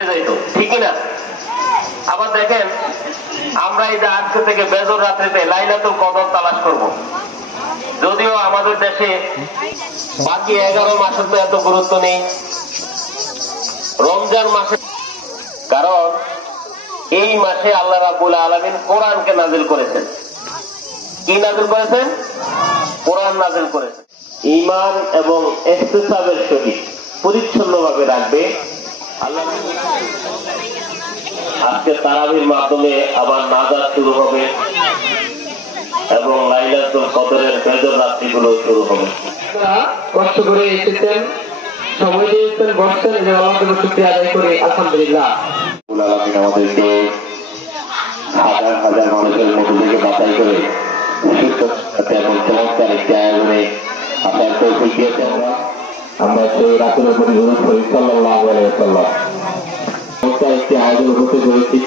ঠিক না? আবার দেখেন আমরা এই যে আজকে থেকে বেজর রাত্রিতে লাইলাতুল কদর তালাশ করব। যদিও আমাদের দেশে বাকি 11 মাসের তো এত গুরুত্ব নেই, রমজান মাসে, কারণ এই মাসে আল্লাহ রাব্বুল আলামিন কোরআনকে নাযিল করেছেন। কি নাযিল করেছেন? কোরআন নাযিল করেছেন। ঈমান এবং ইহতিসাবের সহিত পরিচ্ছন্নভাবে রাখবে। আল্লাহ আজকে তারাবির মাধ্যমে আবার নাজাত শুরু হবে এবং লাইলাতুল কদরের বেজর রাত্রিগুলো শুরু হবে। কষ্ট করে এসেছেন, সময় দিয়েছেন, বসছেন, যে আল্লাহকে শুকরিয়া আদায় করে আলহামদুলিল্লাহ। আমাদেরকে হাজার হাজার মানুষের মধ্যে থেকে বাছাই করে এবং চমৎকার একটি আয়োজনে আপনার তৌফিক দিয়েছে। আমরা সেই রাসূলের প্রতি দরুদ পড়ি সাল্লাল্লাহু আলাইহি ওয়াসাল্লাম। একটি আয়োজন করতে চলেছি।